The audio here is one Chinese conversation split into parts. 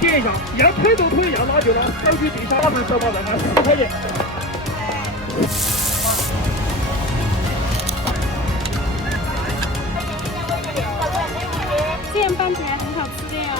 点一下，要推就推，要拉就拉，小区地下我们手把人10块钱。这样拌起来很好吃的呀。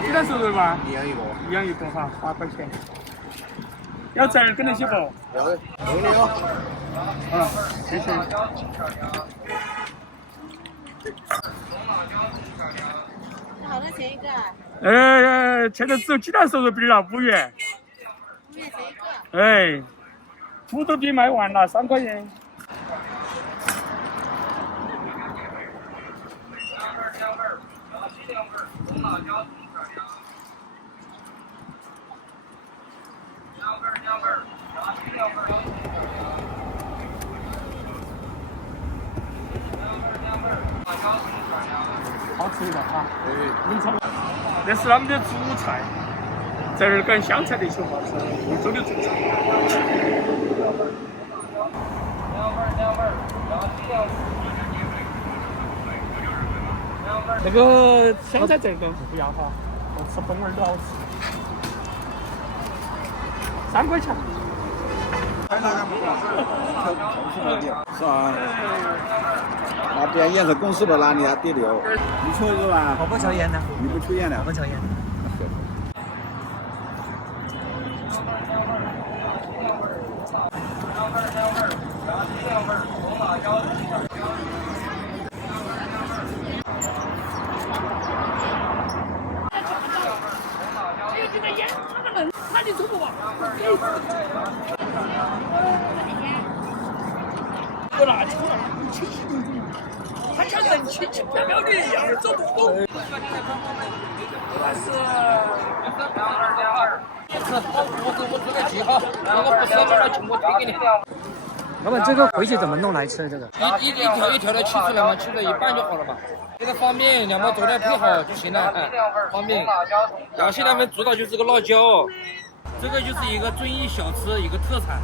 鸡蛋瘦肉吧？一样一个。一样一个哈，8块钱。要籽儿跟那些不？要的，有的哦。啊，谢谢。好多钱一个？现在只有鸡蛋瘦肉饼了，5元。5元钱一个。哎，土豆饼卖完了，3块钱。好吃的哈，冷炒，那是他们的主菜，这儿跟湘菜那些话是贵州的主菜。那个湘菜这个不要哈，我吃风味都好吃。3块钱。是啊。那边颜色公司的哪里啊？第6。你抽一个吧？我不抽烟的。你不抽烟的？我不抽烟。那你抽不吧？我拿抽了，清晰明楚，他像人轻轻飘飘的一样，走不动。但是，我这个记好，如果不舍得了，全部退给你。老板，这个回去怎么弄来吃？这个一条一条的取出来嘛，取出来一拌就好了嘛。这个方便，两包做点配好就行了，方便。姚西他们主打就是个辣椒，这个就是一个遵义小吃一个特产。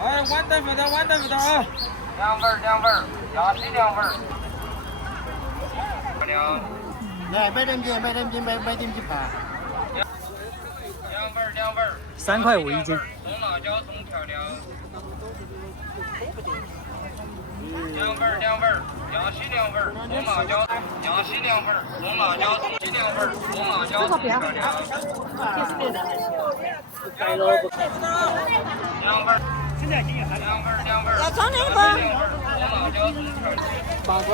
哎，豌豆腐的豌豆腐的啊，2份，姚西2份。来，买点鸡排。2份。3块5一斤。红辣椒葱调料。2份，姚西2份，红辣椒，姚西2份，红辣椒，2份，红辣椒调料。2份。现在今年还2份。要装那个8块。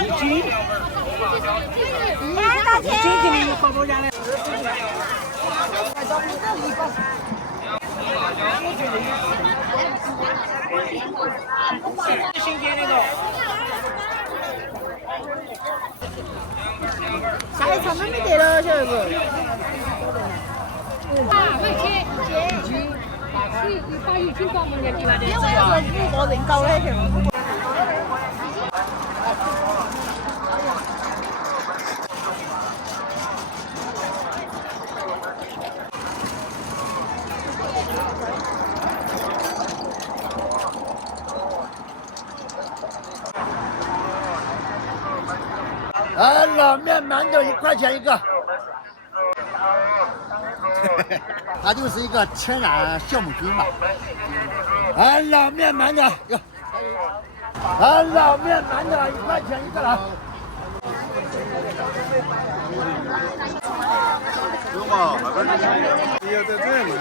一斤。多少钱？这里有好多家的。新鲜那种。下一场都没得了，晓得不8块钱一斤，把1斤搞不了，你那的。因为我说5个人搞的，去。老面馒头1块钱一个，它就是一个天然酵母菌嘛。老面馒头，老面馒头1块钱一个了。有吗？也在这里。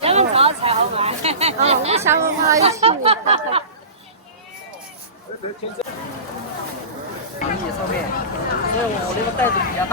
咱们炒菜好卖。我下午买一起。行李上面，所以我这个袋子比较大。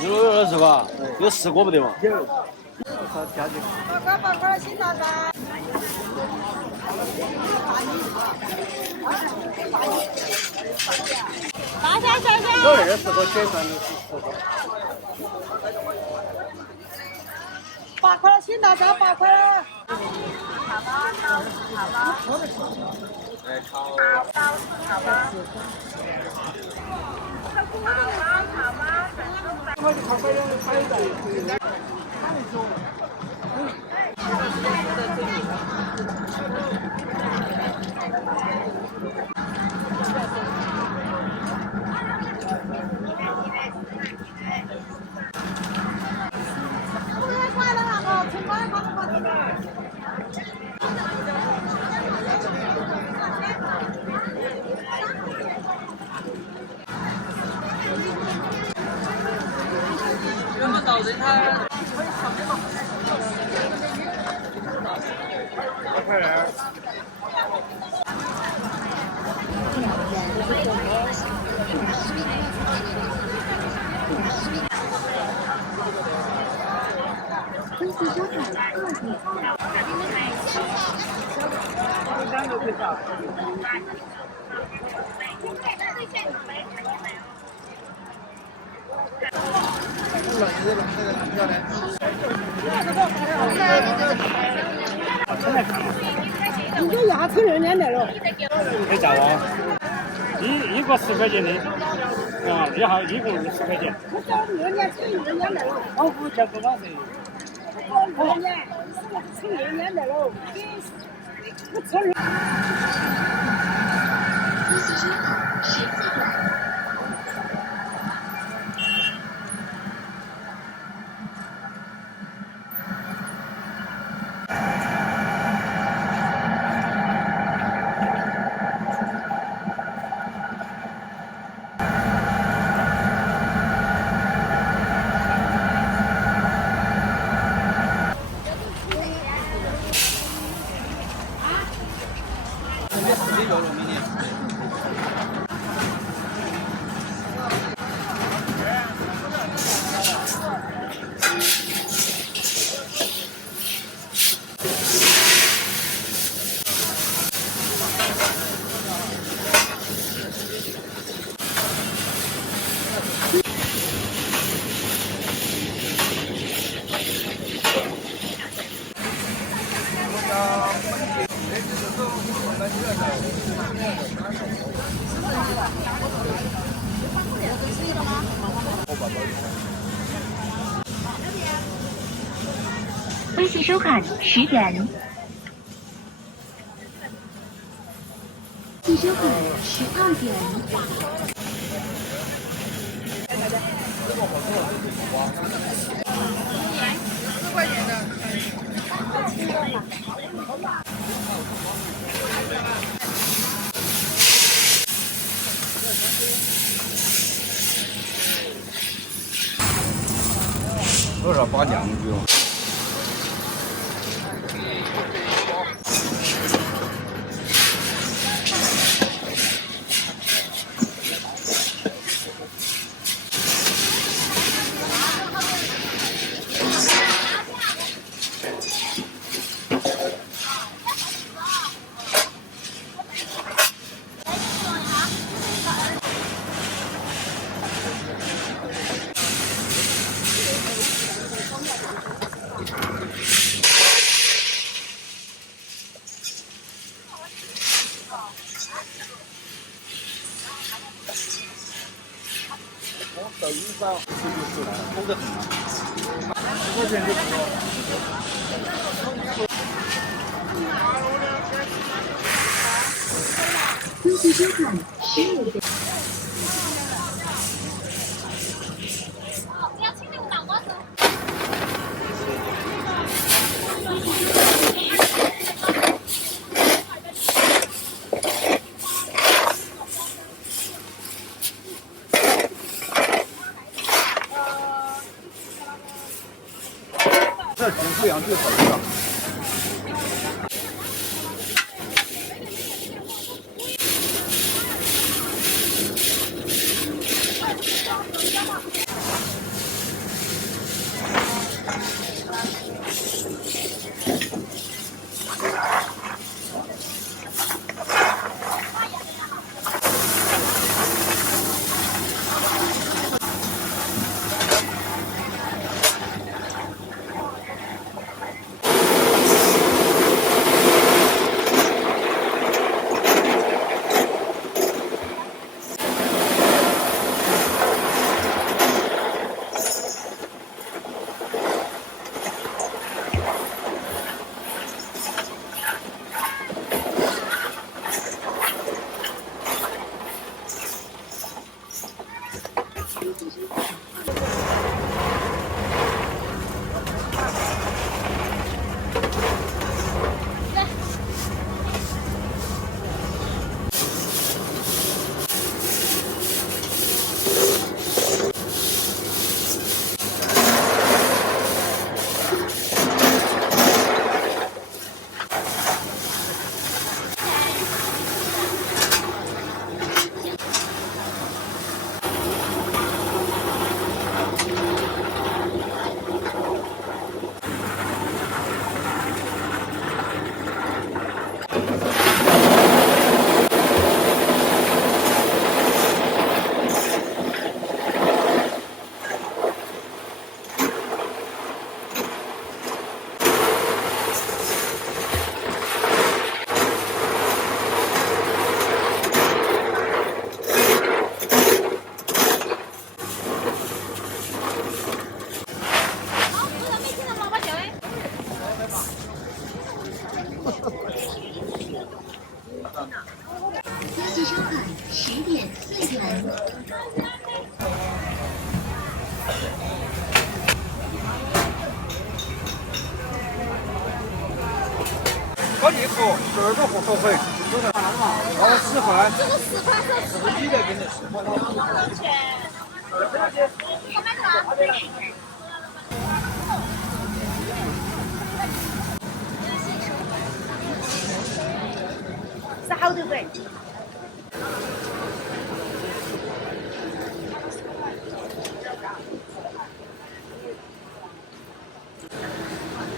牛肉20个，有10个不得嘛？有。8块新大闸。大虾小虾。这20个全算10个。 8块新大闸，8块了。你这牙齿人家来了。可以价哇，一个10块钱的，一号一共20块钱。我找人家称人家来了。我5钱不往谁？我人家称人家来了。我称人。微信收看10元，微信收看12元。4块钱的。多少8两就？抖音上就是了，红得很嘛。10块钱就。恭喜收看15点。这纯富阳最好吃了。恭喜收看10点4元。搞一口12个火锅费，10块。这个10块是10几的给你10块。是好多贵。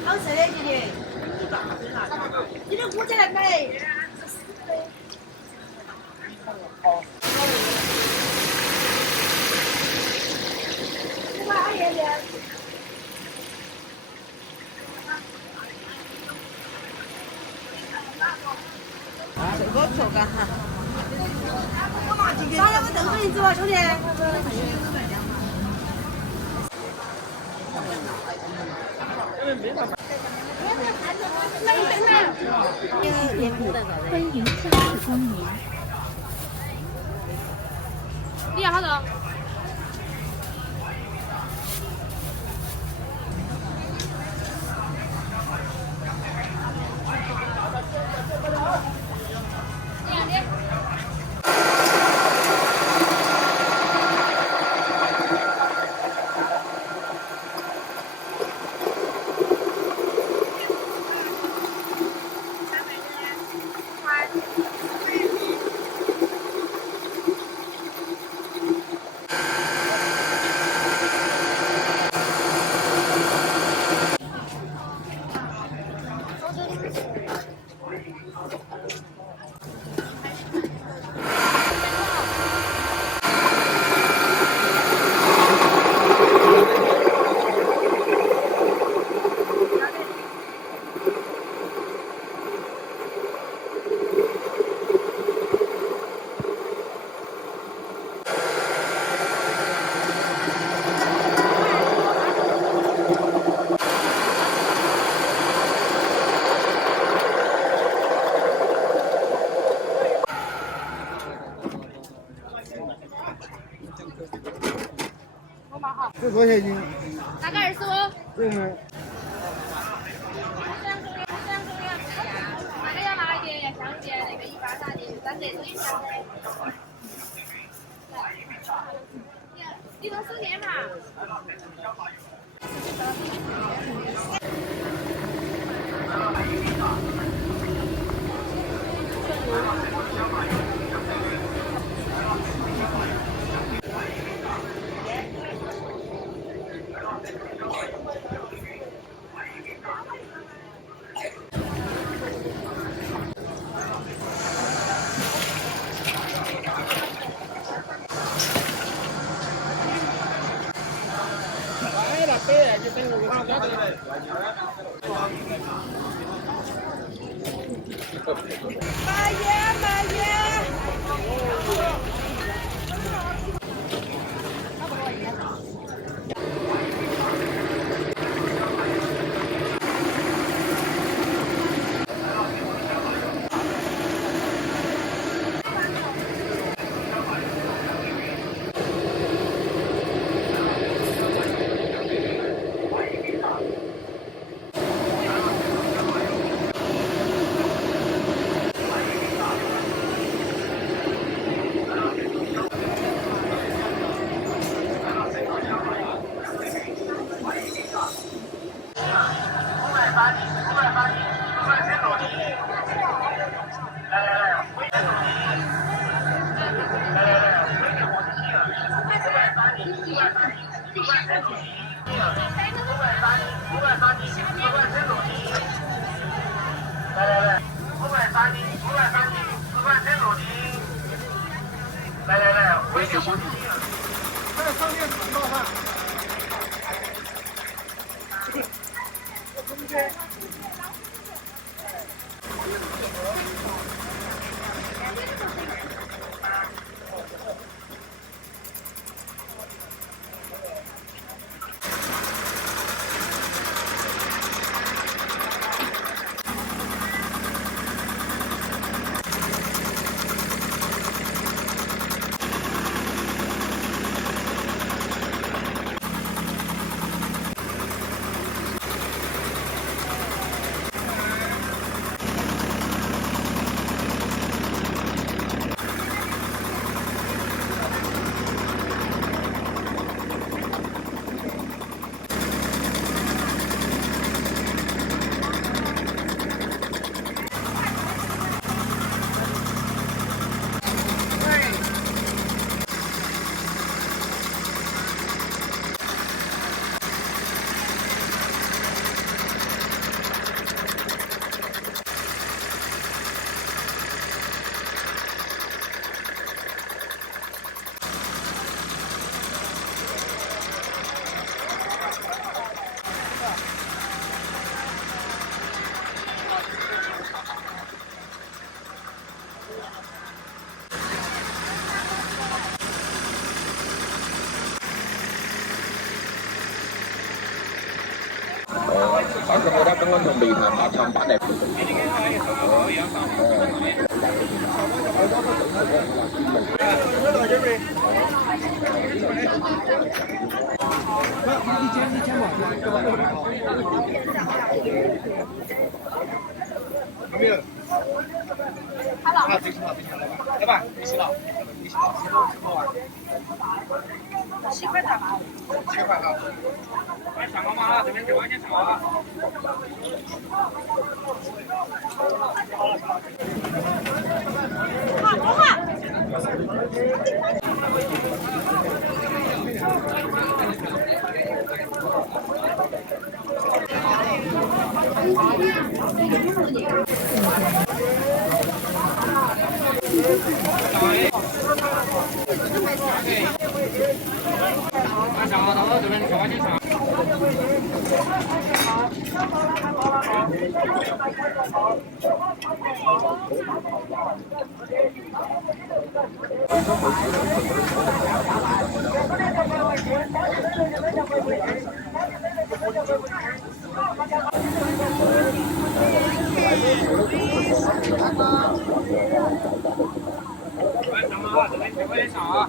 好吃的姐姐，今天我再来买。这个票干哈？少2个凳子，你知吧，兄弟？欢迎再次光临。你要好多？多嘛哈？这多少钱一斤？大概25。这个那个要辣一点，要香一点，那个180的，但这是香的。你弄手电嘛？但是我跟我用煤炭把墙搬来。没有。好了。好，对不起，来吧，没事了，没事了，7块大吧？7块啊。快上了嘛，这边就往前上啊。往上啊，到这边就往前上。往上啊，这边就往前上啊。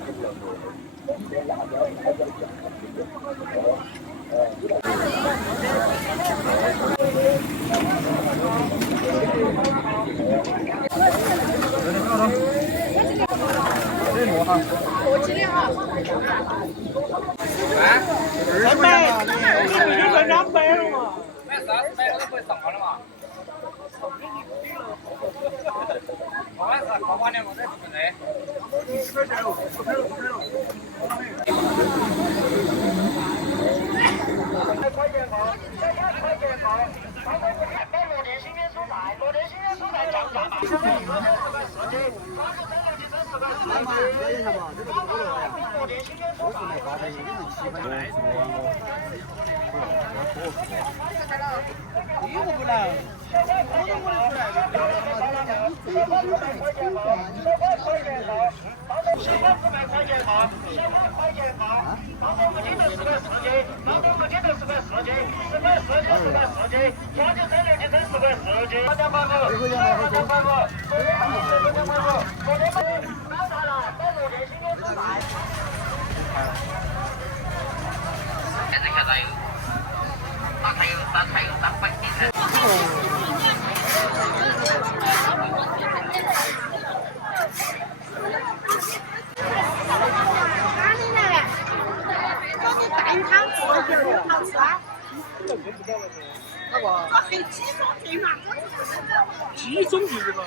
集中地这个。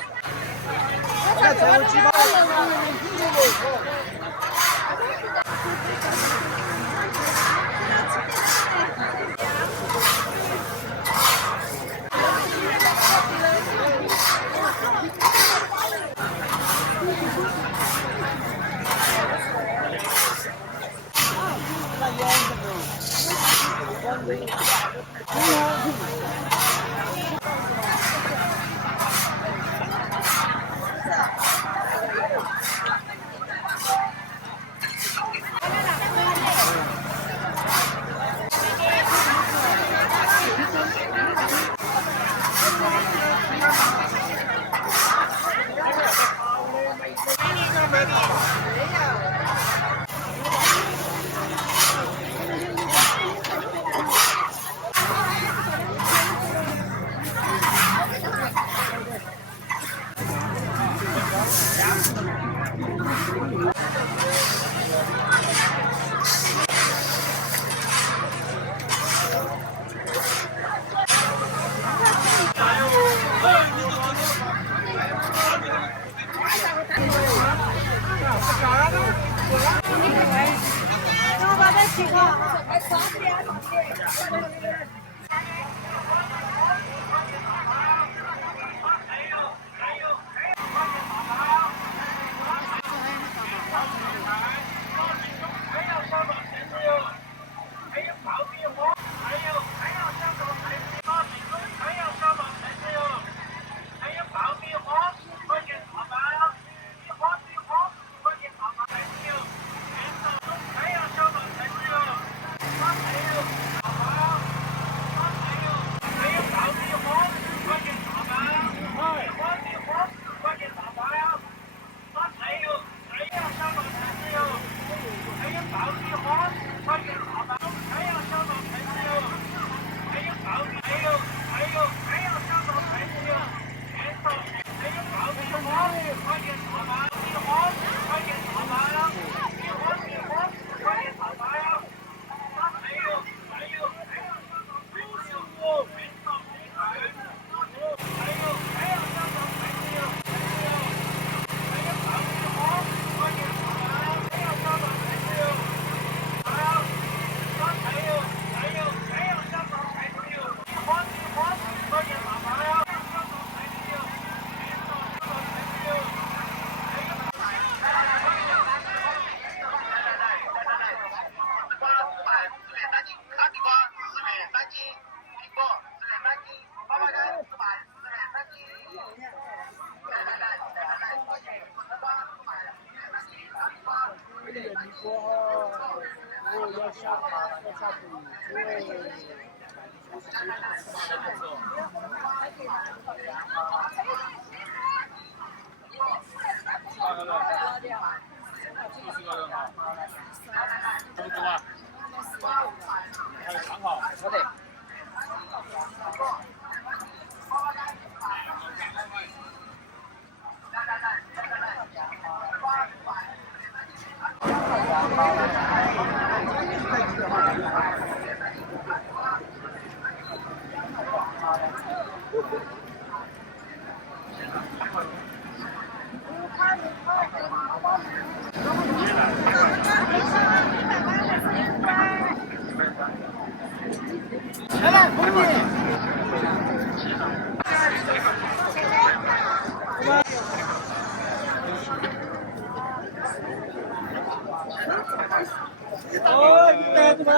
哦，你带着吗？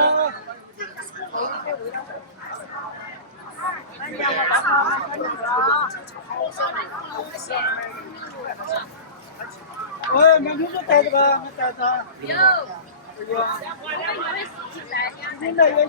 喂，明天就带着吧，你带着。有。现在也有。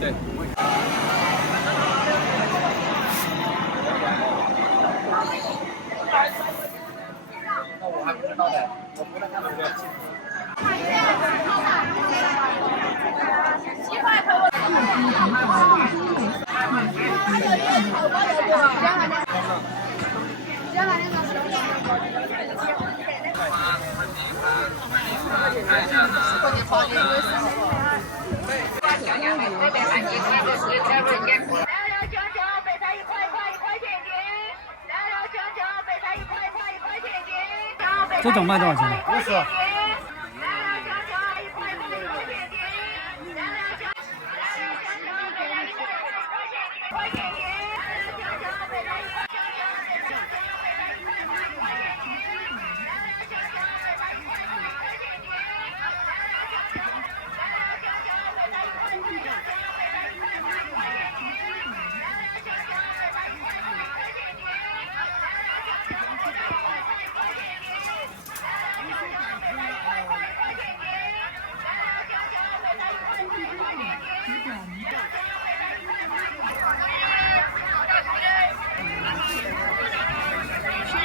对。那我还不知道的，我不能看这个。这种卖多少钱50。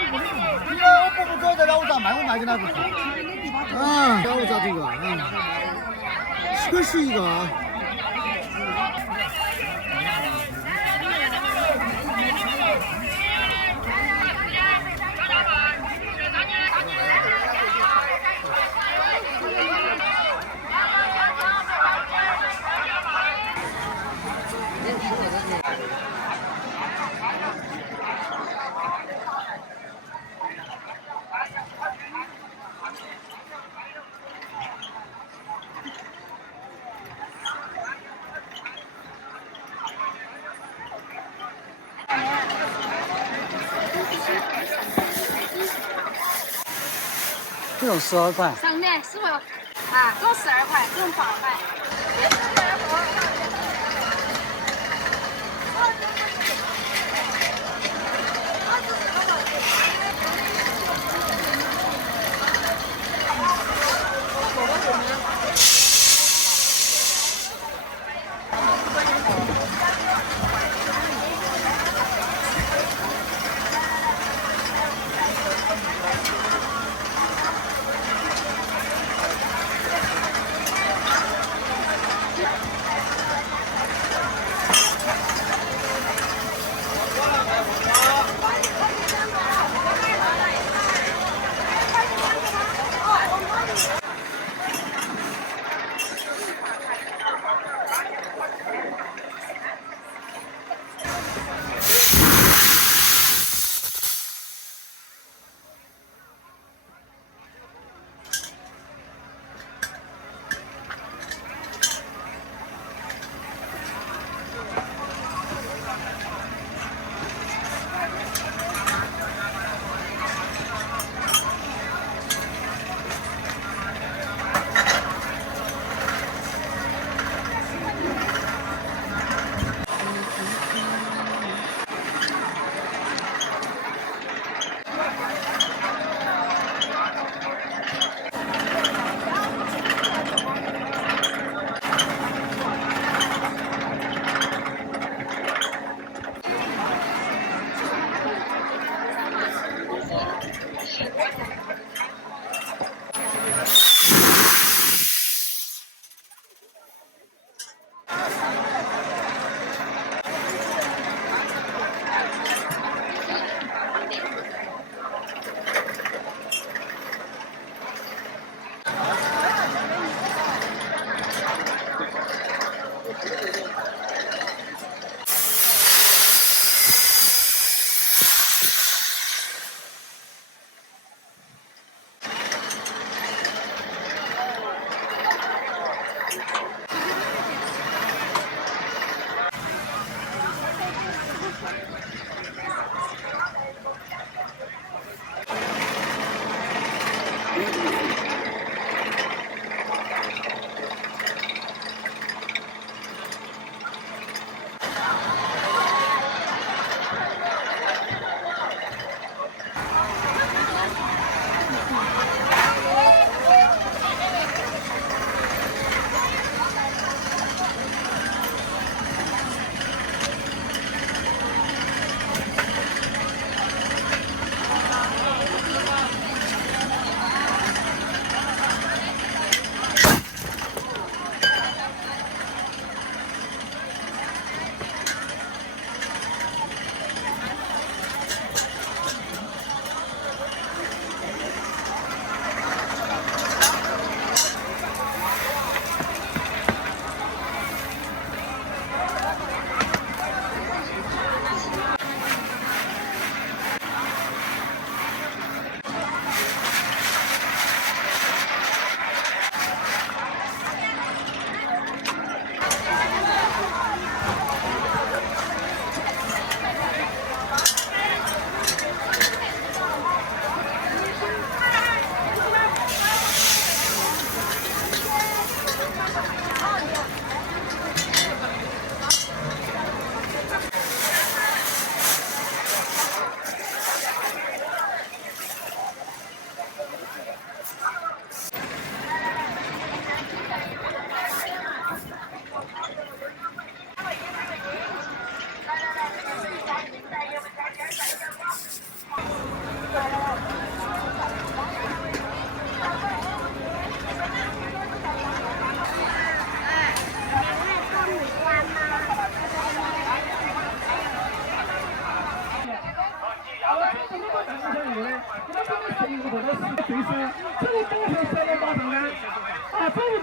我不知道了，我咋卖？我卖给他不是？啊，我咋这个？这是一个。这种12块。上面是不？啊，这种12块，这种8块。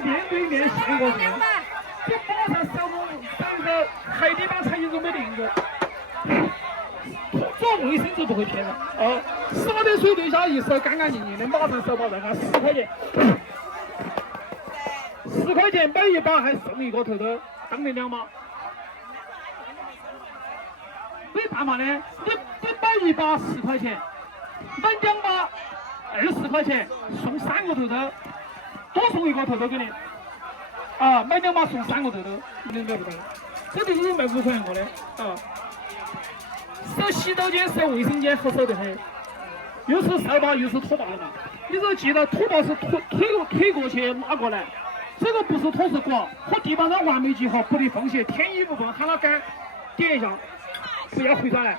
面对面现过去，这马上上一个海底帮餐饮都没定过，做卫生就不会骗人。洒点水对下一手干干净净的，马上手把人啊10块钱，10块钱买一把还送一个头头，当得了吗？为啥嘛呢？你买一把10块钱，买2把20块钱，送3个头头，多送一个头头给你。买2把送3个头头，你买不到。这里有卖5块钱个的收洗手间、收卫生间好收得很，又是扫把又是拖把了嘛。你只要记得拖把是推过去拉过来，这个不是拖是刮，和地板上完美结合，不得缝隙，添一部分喊它干，点一下，不要回转来，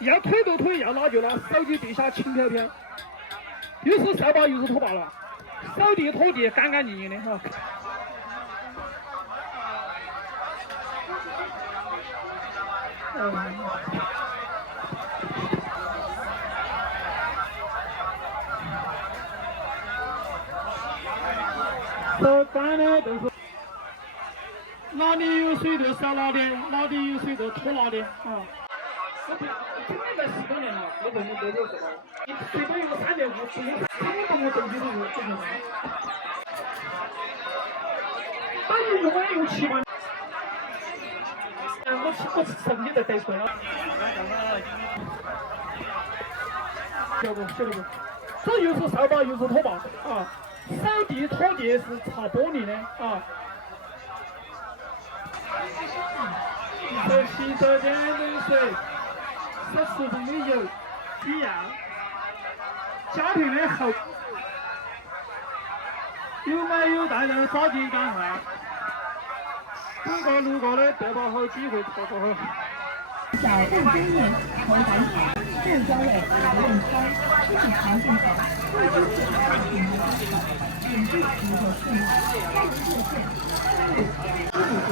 要推就推，要拉就拉，手机地下轻飘飘，又是扫把又是拖把了，扫地拖地干干净净的哈。这干的都是哪里有水就少哪里，哪里有水就拖哪里我真的在10多年了，我这个是吧？你最多有3.5，我东西都有不行吗？但是永远有7万。我成绩在得亏了。晓不？这又是扫把又是拖把扫地拖地是擦玻璃的洗手间的水是10分的油一样，家庭的好，有买有带人杀鸡赶饭。5个6个的得把好机会错过好。小镇专业头白茶，正交类不用开，日常进口，不知不觉品牌大好，品质如果顺利，开始实现日短。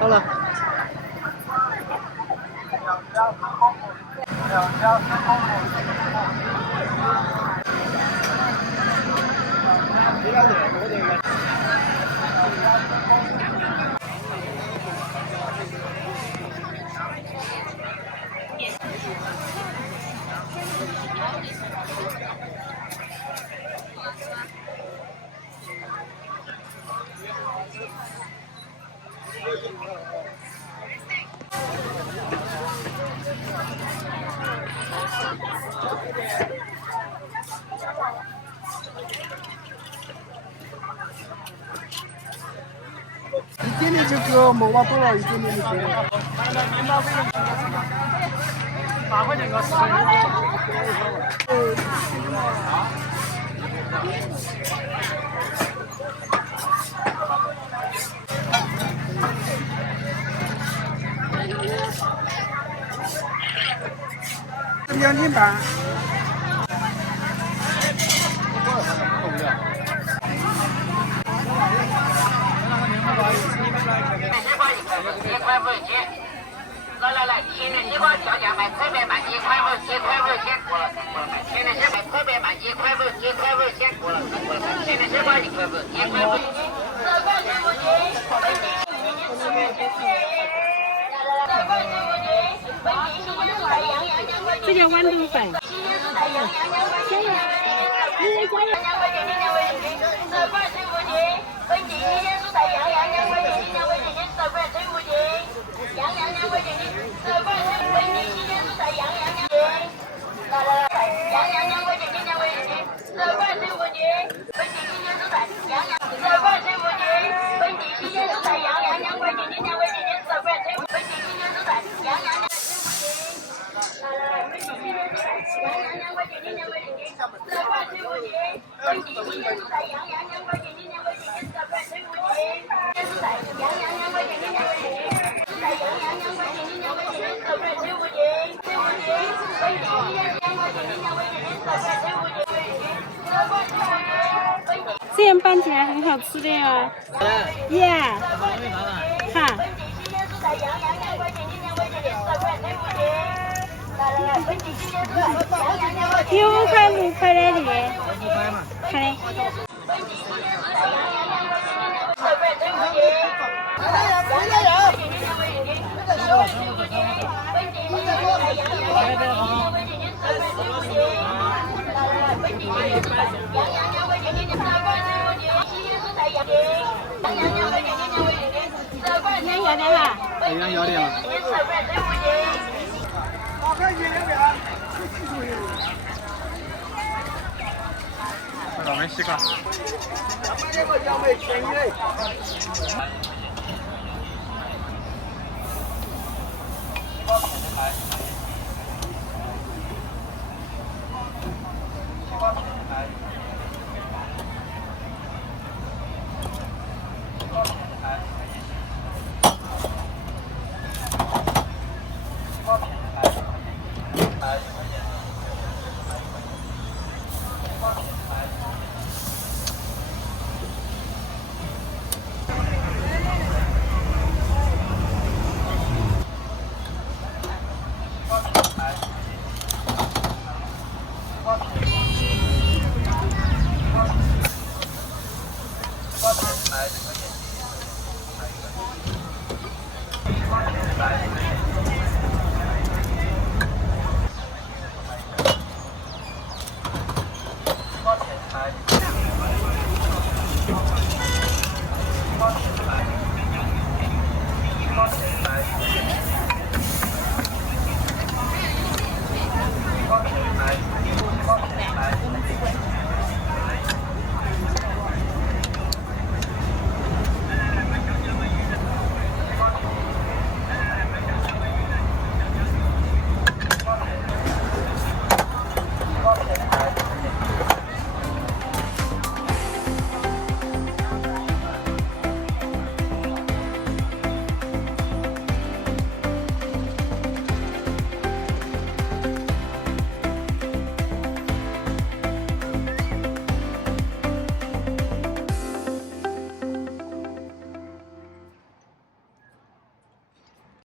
好了。一点点就够，没挖多了，一点点就够。8块钱个10块。2斤半。来，青的西瓜叫价卖特别卖1块5，过了。青的西瓜特别卖1块5，过了。青的西瓜1块5，1块5。10块15斤，本地10元10块15斤，本地新鲜蔬菜样样2块钱。这叫豌豆粉。新鲜蔬菜样样2块钱，2块钱2块钱，10块15斤，本地新鲜蔬菜样样2块钱，2块钱10块15斤，样样2块钱，10块15，本地新鲜蔬菜样样2块钱，样样2块钱，2块钱，10块15斤，本地新鲜蔬菜样样10块15斤，本地新鲜蔬菜样样2块钱，2块钱10块15，本地新鲜蔬菜样样2块15斤，本地新鲜蔬菜样样2块钱，2块钱10块15斤，本地新鲜蔬菜样样2块钱，2块钱10块15斤，新鲜蔬菜样样2块钱，2块钱。样样2块钱，2块钱10块15斤，本地新鲜2块钱，2块钱10块15斤，10块15斤，本地。这样拌起来很好吃的呀。耶。哈。本地新鲜蔬菜样样2块钱，2块钱10块15斤。来，本地新鲜蔬菜样样2块钱。有5块5块的这个。好嘞。本地新鲜蔬菜样样2块钱，10块15斤。要的了。我们西瓜。来。